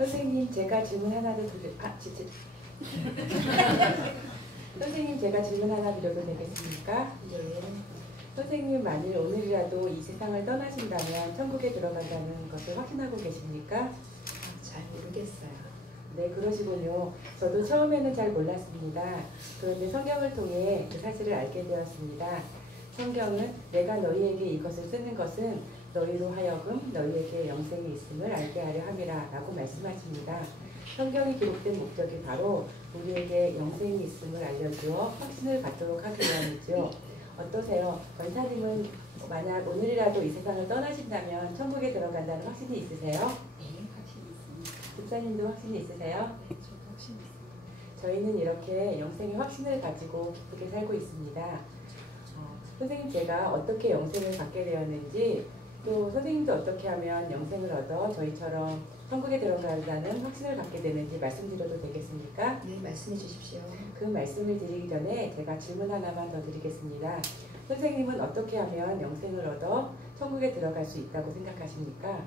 선생님 제가 질문 하나 선생님 제가 질문 하나 드려도 되겠습니까? 네. 선생님 만일 오늘이라도 이 세상을 떠나신다면 천국에 들어간다는 것을 확신하고 계십니까? 잘 모르겠어요. 네, 그러시군요. 저도 처음에는 잘 몰랐습니다. 그런데 성경을 통해 그 사실을 알게 되었습니다. 성경은 내가 너희에게 이것을 쓰는 것은 너희로 하여금 너희에게 영생이 있음을 알게 하려 함이라 라고 말씀하십니다. 성경이 기록된 목적이 바로 우리에게 영생이 있음을 알려주어 확신을 갖도록 하기 위함이죠. 어떠세요? 권사님은 만약 오늘이라도 이 세상을 떠나신다면 천국에 들어간다는 확신이 있으세요? 네, 확신이 있습니다. 집사님도 확신이 있으세요? 네, 저도 확신이 있습니다. 저희는 이렇게 영생의 확신을 가지고 기쁘게 살고 있습니다. 선생님 제가 어떻게 영생을 받게 되었는지 또 선생님도 어떻게 하면 영생을 얻어 저희처럼 천국에 들어간다는 확신을 갖게 되는지 말씀드려도 되겠습니까? 네, 말씀해 주십시오. 그 말씀을 드리기 전에 제가 질문 하나만 더 드리겠습니다. 선생님은 어떻게 하면 영생을 얻어 천국에 들어갈 수 있다고 생각하십니까?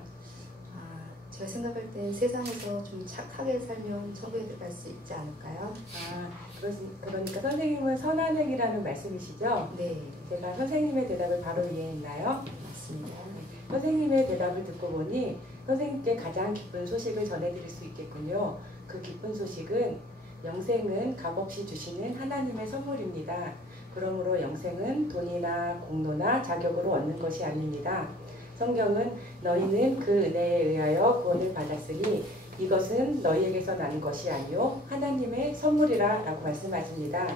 제가 생각할 땐 세상에서 좀 착하게 살면 천국에 들어갈 수 있지 않을까요? 그러니까 선생님은 선한행이라는 말씀이시죠? 네. 제가 선생님의 대답을 바로 이해했나요? 맞습니다. 선생님의 대답을 듣고 보니 선생님께 가장 기쁜 소식을 전해드릴 수 있겠군요. 그 기쁜 소식은 영생은 값없이 주시는 하나님의 선물입니다. 그러므로 영생은 돈이나 공로나 자격으로 얻는 것이 아닙니다. 성경은 너희는 그 은혜에 의하여 구원을 받았으니 이것은 너희에게서 난 것이 아니요 하나님의 선물이라 라고 말씀하십니다.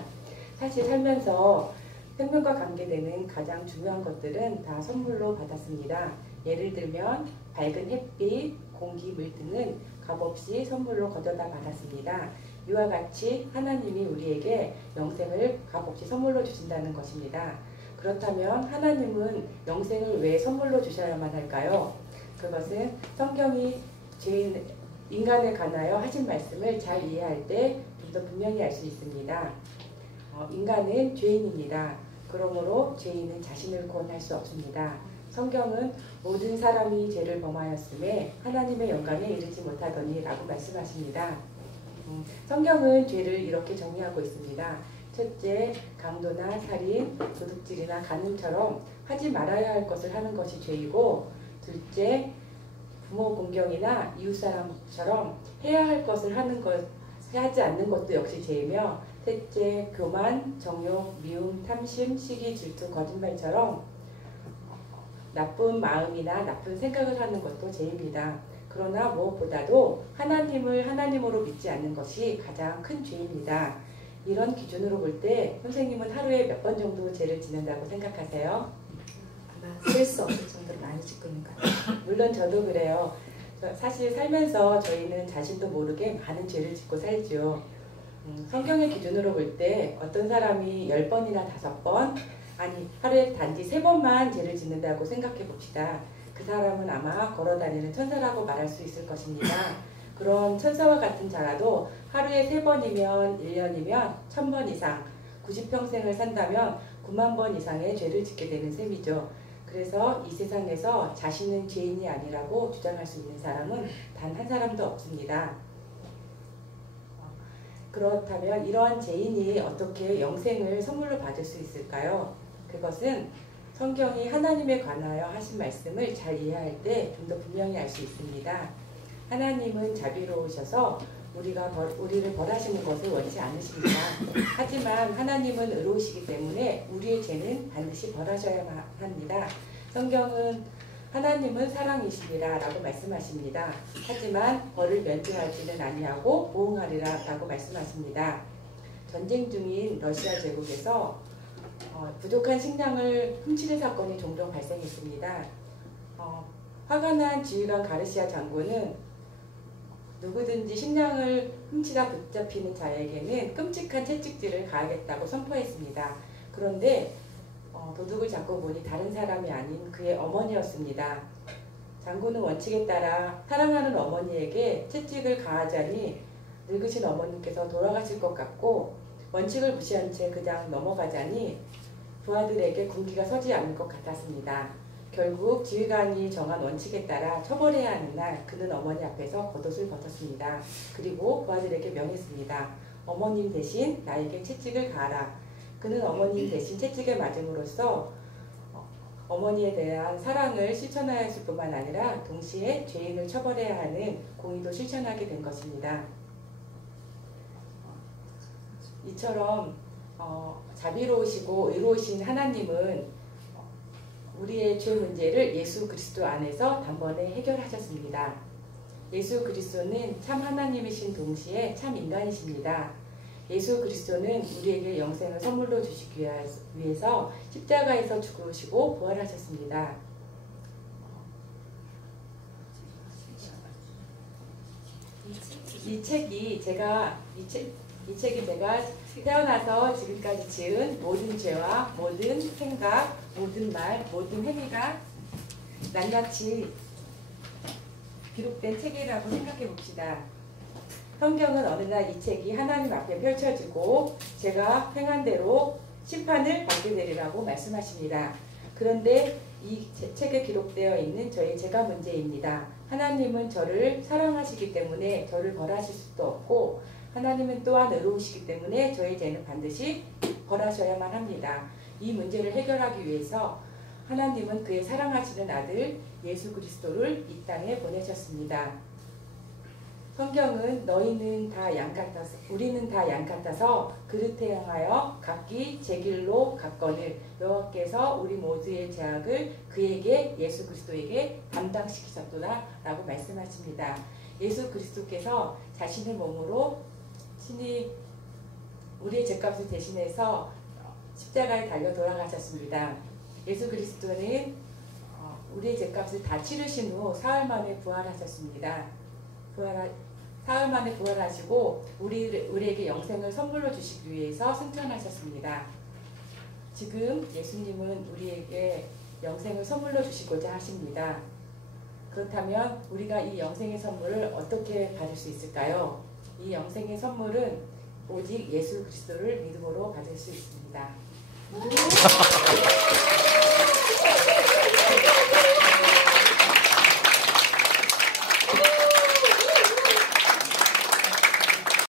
사실 살면서 생명과 관계되는 가장 중요한 것들은 다 선물로 받았습니다. 예를 들면 밝은 햇빛, 공기, 물 등은 값없이 선물로 거저다 받았습니다. 이와 같이 하나님이 우리에게 영생을 값없이 선물로 주신다는 것입니다. 그렇다면 하나님은 영생을 왜 선물로 주셔야만 할까요? 그것은 성경이 인간에 관하여 하신 말씀을 잘 이해할 때 좀 더 분명히 알 수 있습니다. 인간은 죄인입니다. 그러므로 죄인은 자신을 구원할 수 없습니다. 성경은 모든 사람이 죄를 범하였음에 하나님의 영광에 이르지 못하더니 라고 말씀하십니다. 성경은 죄를 이렇게 정의하고 있습니다. 첫째, 강도나 살인, 도둑질이나 간음처럼 하지 말아야 할 것을 하는 것이 죄이고, 둘째, 부모 공경이나 이웃사람처럼 해야 할 것을 하지 않는 것도 역시 죄이며, 셋째, 교만, 정욕, 미움, 탐심, 시기, 질투, 거짓말처럼 나쁜 마음이나 나쁜 생각을 하는 것도 죄입니다. 그러나 무엇보다도 하나님을 하나님으로 믿지 않는 것이 가장 큰 죄입니다. 이런 기준으로 볼 때 선생님은 하루에 몇 번 정도 죄를 짓는다고 생각하세요? 아마 셀 수 없을 정도로 많이 짓고 있는 것 같아요. 물론 저도 그래요. 사실 살면서 저희는 자신도 모르게 많은 죄를 짓고 살죠. 성경의 기준으로 볼 때 어떤 사람이 10번이나 5번, 아니 하루에 단지 3번만 죄를 짓는다고 생각해 봅시다. 그 사람은 아마 걸어다니는 천사라고 말할 수 있을 것입니다. 그런 천사와 같은 자라도 하루에 3번이면 1년이면 1000번 이상, 90평생을 산다면 9만 번 이상의 죄를 짓게 되는 셈이죠. 그래서 이 세상에서 자신은 죄인이 아니라고 주장할 수 있는 사람은 단 한 사람도 없습니다. 그렇다면 이러한 죄인이 어떻게 영생을 선물로 받을 수 있을까요? 그것은 성경이 하나님에 관하여 하신 말씀을 잘 이해할 때 좀 더 분명히 알 수 있습니다. 하나님은 자비로우셔서 우리를 벌하시는 것을 원치 않으십니다. 하지만 하나님은 의로우시기 때문에 우리의 죄는 반드시 벌하셔야만 합니다. 성경은 하나님은 사랑이시니라 라고 말씀하십니다. 하지만 벌을 면제하지는 아니하고 보응하리라 라고 말씀하십니다. 전쟁 중인 러시아 제국에서 부족한 식량을 훔치는 사건이 종종 발생했습니다. 화가 난 지휘관 가르시아 장군은 누구든지 식량을 훔치다 붙잡히는 자에게는 끔찍한 채찍질을 가하겠다고 선포했습니다. 그런데 도둑을 잡고 보니 다른 사람이 아닌 그의 어머니였습니다. 장군은 원칙에 따라 사랑하는 어머니에게 채찍을 가하자니 늙으신 어머니께서 돌아가실 것 같고 원칙을 무시한 채 그냥 넘어가자니 부하들에게 군기가 서지 않을 것 같았습니다. 결국 지휘관이 정한 원칙에 따라 처벌해야 하는 날 그는 어머니 앞에서 겉옷을 벗었습니다. 그리고 그 아들에게 명했습니다. 어머님 대신 나에게 채찍을 가하라. 그는 어머님 대신 채찍을 맞음으로써 어머니에 대한 사랑을 실천하였을 뿐만 아니라 동시에 죄인을 처벌해야 하는 공의도 실천하게 된 것입니다. 이처럼 자비로우시고 의로우신 하나님은 우리의 죄 문제를 예수 그리스도 안에서 단번에 해결하셨습니다. 예수 그리스도는 참 하나님이신 동시에 참 인간이십니다. 예수 그리스도는 우리에게 영생을 선물로 주시기 위해서 십자가에서 죽으시고 부활하셨습니다. 이 책이 제가 태어나서 지금까지 지은 모든 죄와 모든 생각, 모든 말, 모든 행위가 낱낱이 기록된 책이라고 생각해 봅시다. 성경은 어느 날 이 책이 하나님 앞에 펼쳐지고 제가 행한 대로 심판을 받게 되리라고 말씀하십니다. 그런데 이 책에 기록되어 있는 저의 죄가 문제입니다. 하나님은 저를 사랑하시기 때문에 저를 벌하실 수도 없고 하나님은 또한 의로우시기 때문에 저의 죄는 반드시 벌하셔야만 합니다. 이 문제를 해결하기 위해서 하나님은 그의 사랑하시는 아들 예수 그리스도를 이 땅에 보내셨습니다. 성경은 우리는 다 양 같아서 그릇에 향하여 각기 제 길로 갔거늘 여호와께서 우리 모두의 죄악을 그에게 예수 그리스도에게 담당시키셨도다 라고 말씀하십니다. 예수 그리스도께서 자신의 몸으로 친히 우리의 죄값을 대신해서 십자가에 달려 돌아가셨습니다. 예수 그리스도는 우리의 죄값을 다 치르신 후 사흘 만에 부활하셨습니다. 사흘 만에 부활하시고 우리에게 영생을 선물로 주시기 위해서 승천하셨습니다. 지금 예수님은 우리에게 영생을 선물로 주시고자 하십니다. 그렇다면 우리가 이 영생의 선물을 어떻게 받을 수 있을까요? 이 영생의 선물은 오직 예수 그리스도를 믿음으로 받을 수 있습니다.